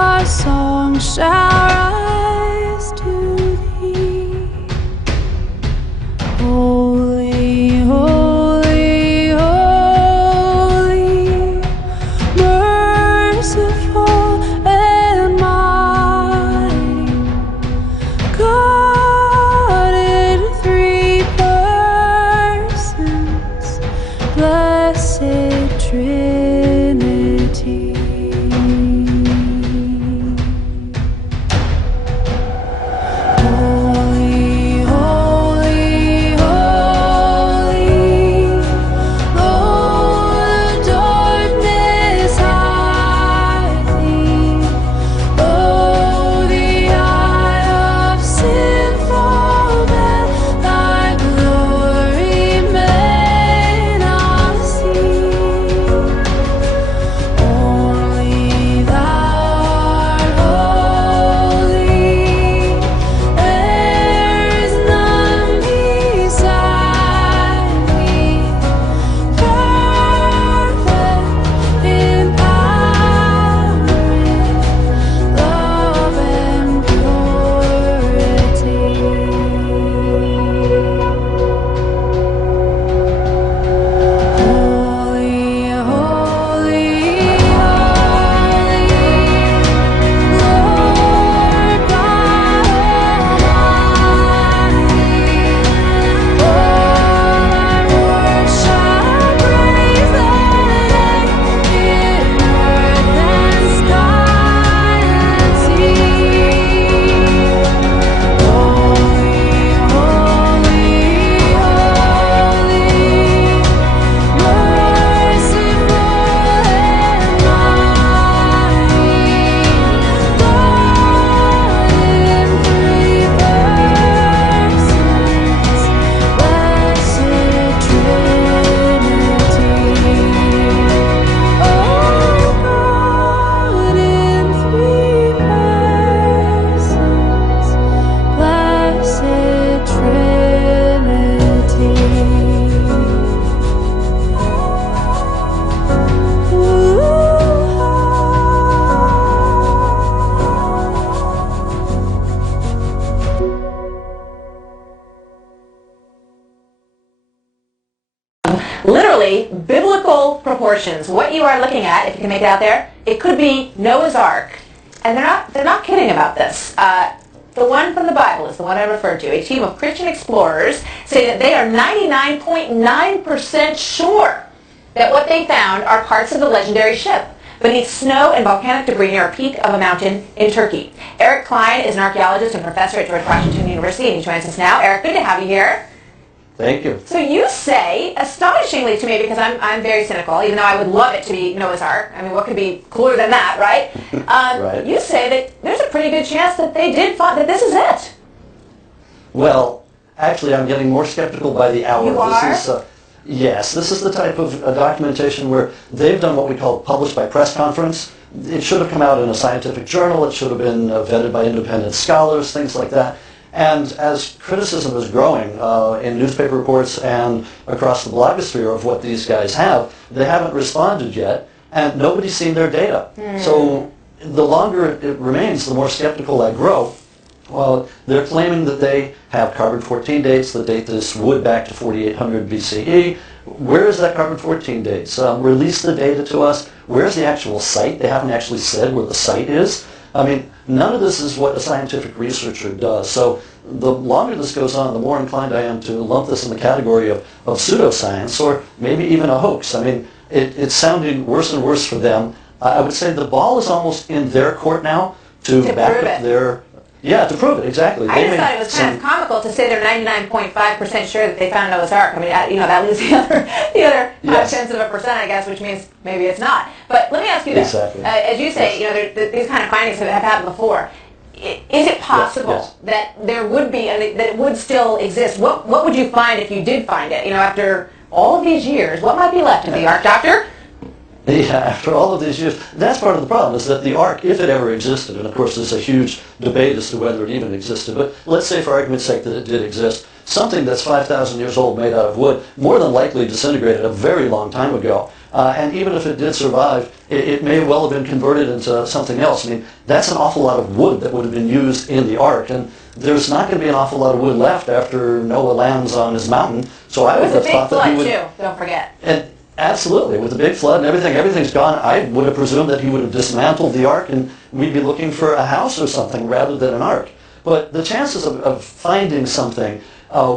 our song shall rise to thee. Holy, holy, holy, merciful and mighty, God in three persons, blessed Trinity. Holy, holy, holy, Lord, darkness hide thee. Oh, the eye of sinful men, thy glory may not see. Only thou art holy, there's none beside thee, perfect in power, love and purity. Holy, holy, holy, Lord God Almighty, all our words shall praise thy name in earth and sky and sea. Holy, holy, holy, merciful and mighty, God in three persons, blessed Trinity. Oh, God in three persons, blessed Trinity. Literally, biblical proportions. What you are looking at, if you can make it out there, it could be Noah's Ark. And they're not kidding about this. The one from the Bible is the one I referred to. A team of Christian explorers say that they are 99.9% sure that what they found are parts of the legendary ship beneath snow and volcanic debris near a peak of a mountain in Turkey. Eric Klein is an archaeologist and professor at George Washington University, and he joins us now. Eric, good to have you here. Thank you. So you say, astonishingly to me, because I'm very cynical, even though I would love it to be Noah's Ark. I mean, what could be cooler than that, right? Right. You say that there's a pretty good chance that they did find that this is it. Well, actually, I'm getting more skeptical by the hour. You are? This is, yes, this is the type of documentation where they've done what we call published by press conference. It should have come out in a scientific journal. It should have been vetted by independent scholars, things like that. And as criticism is growing in newspaper reports and across the blogosphere of what these guys have, they haven't responded yet, and nobody's seen their data. So the longer it remains, the more skeptical I grow. Well, they're claiming that they have carbon-14 dates that date this wood back to 4800 BCE. Where is that carbon-14 dates? Release the data to us. Where's the actual site? They haven't actually said where the site is. I mean, none of this is what a scientific researcher does. So the longer this goes on, the more inclined I am to lump this in the category of pseudoscience or maybe even a hoax. I mean, it's sounding worse and worse for them. I would say the ball is almost in their court now to back prove up it. their... Yeah, to prove it, exactly. I just thought it was kind of comical to say they're 99.5% sure that they found Noah's Ark. I mean, that leaves the other Yes. 0.5%, I guess, which means maybe it's not. But let me ask you this: Exactly. as you say, these kind of findings have happened before. Is it possible Yes. that there would be, that it would still exist? What would you find if you did find it? After all of these years, what might be left of the Ark, Doctor? Yeah, after all of these years, that's part of the problem, is that the Ark, if it ever existed, and of course there's a huge debate as to whether it even existed, but let's say for argument's sake that it did exist, something that's 5,000 years old made out of wood more than likely disintegrated a very long time ago. And even if it did survive, it may well have been converted into something else. I mean, that's an awful lot of wood that would have been used in the ark. And there's not going to be an awful lot of wood left after Noah lands on his mountain. So I It would was a have big thought that he flood, would... too, don't forget. And absolutely, with the big flood and everything's gone. I would have presumed that he would have dismantled the ark and we'd be looking for a house or something rather than an ark. But the chances of finding something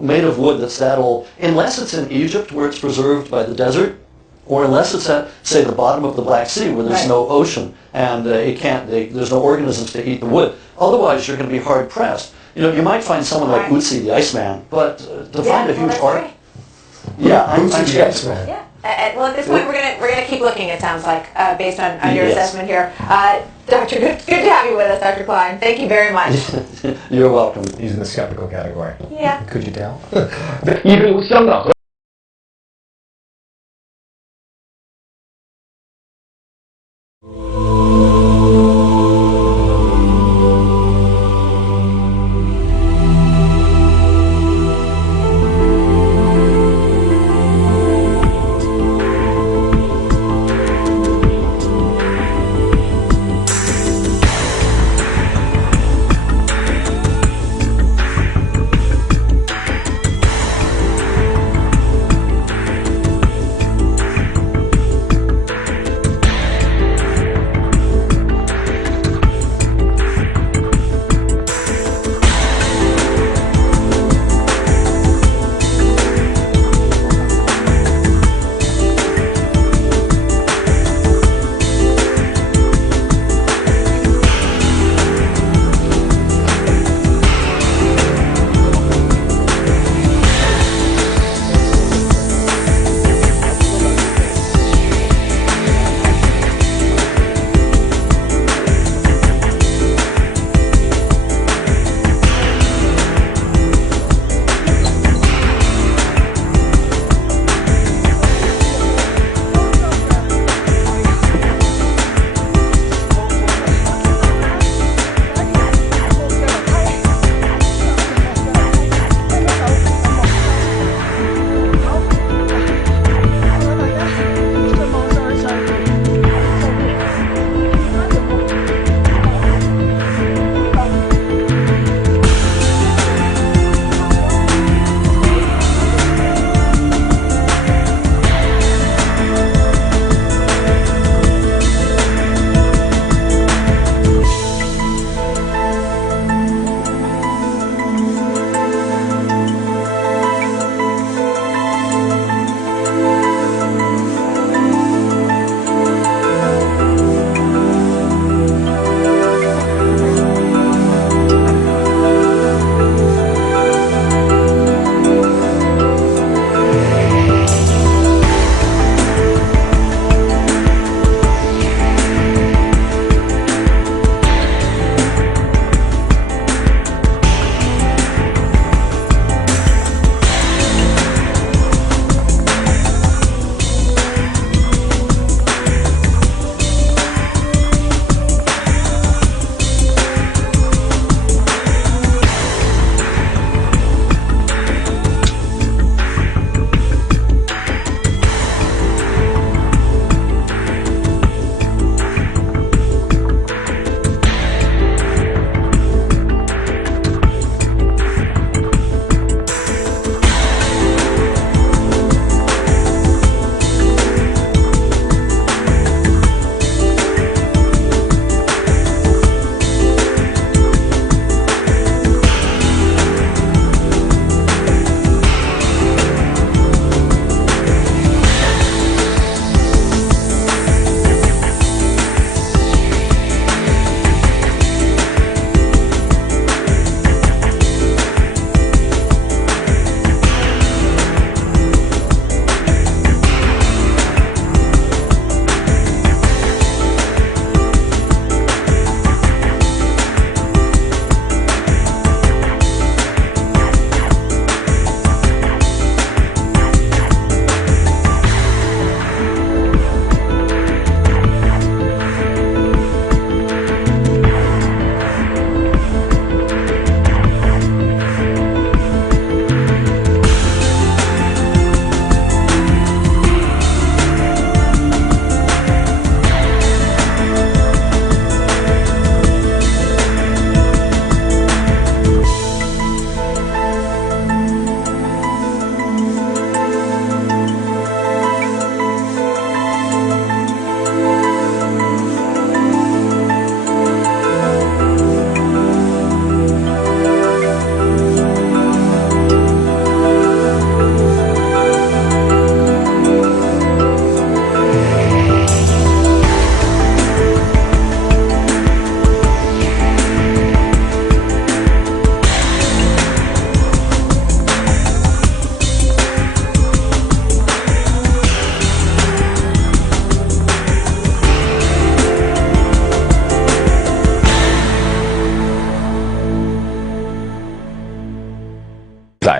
made of wood that's that old, unless it's in Egypt where it's preserved by the desert, or unless it's at, say, the bottom of the Black Sea where there's Right. no ocean and there's no organisms to eat the wood. Otherwise, you're going to be hard pressed. You know, you might find someone like Right. Utsi the Iceman, but to find a huge that's ark, right. yeah, I'm Bootsy the skeptical. Iceman. Yeah. Well, at this point, we're gonna keep looking. It sounds like, based on your Yes. assessment here, Doctor. Good to have you with us, Dr. Klein. Thank you very much. You're welcome. He's in the skeptical category. Yeah. Could you tell? 一如香港和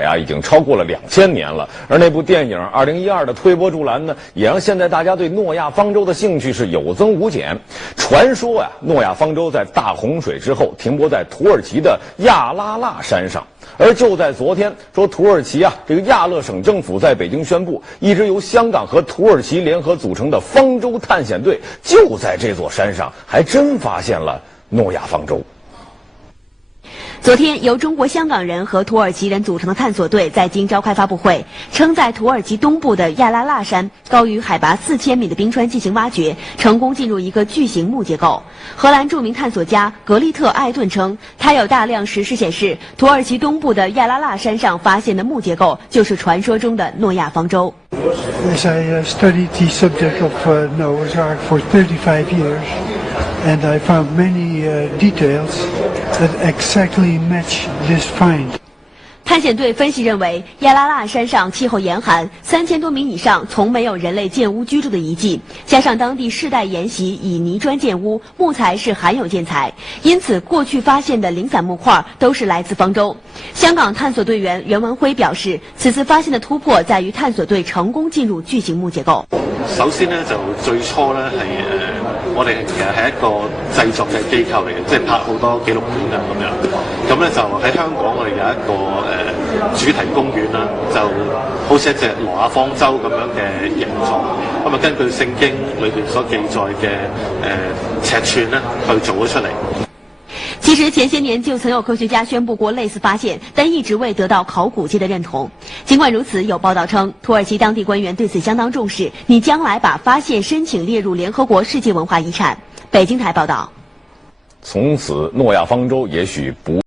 呀，已经超过了2000年了。而那部电影2012的推波助澜呢，也让现在大家对诺亚方舟的兴趣是有增无减。传说呀，诺亚方舟在大洪水之后停泊在土耳其的亚拉腊山上。而就在昨天，说土耳其啊，这个亚勒省政府在北京宣布，一支由香港和土耳其联合组成的方舟探险队就在这座山上，还真发现了诺亚方舟。昨天，由中国香港人和土耳其人组成的探索队在京召开发布会，称在土耳其东部的亚拉腊山高于海拔4000米的冰川进行挖掘，成功进入一个巨型木结构。荷兰著名探索家格利特·艾顿称，他有大量石狮显示，土耳其东部的亚拉腊山上发现的木结构就是传说中的诺亚方舟。As I studied the subject of Noah's Ark for 35 years, and I found many details that exactly match this find. 探险队分析认为，亚拉腊山上气候严寒，3000多米以上从没有人类建屋居住的遗迹，加上当地世代沿袭以泥砖建屋，木材是罕有建材，因此过去发现的零散木块都是来自方舟。香港探索队员袁文辉表示，此次發現嘅突破在於探索隊成功進入巨型木結構。首先呢，就最初呢係我哋其實係一個製作嘅機構嚟嘅，即係拍好多紀錄片啊咁樣。咁咧就喺香港我哋有一個主題公園啦，就好似一隻挪亞方舟咁樣嘅形狀。咁啊根據聖經裏邊所記載嘅尺寸咧去做咗出嚟。其实前些年就曾有科学家宣布过类似发现，但一直未得到考古界的认同。尽管如此，有报道称，土耳其当地官员对此相当重视，拟将来把发现申请列入联合国世界文化遗产。北京台报道。从此，诺亚方舟也许不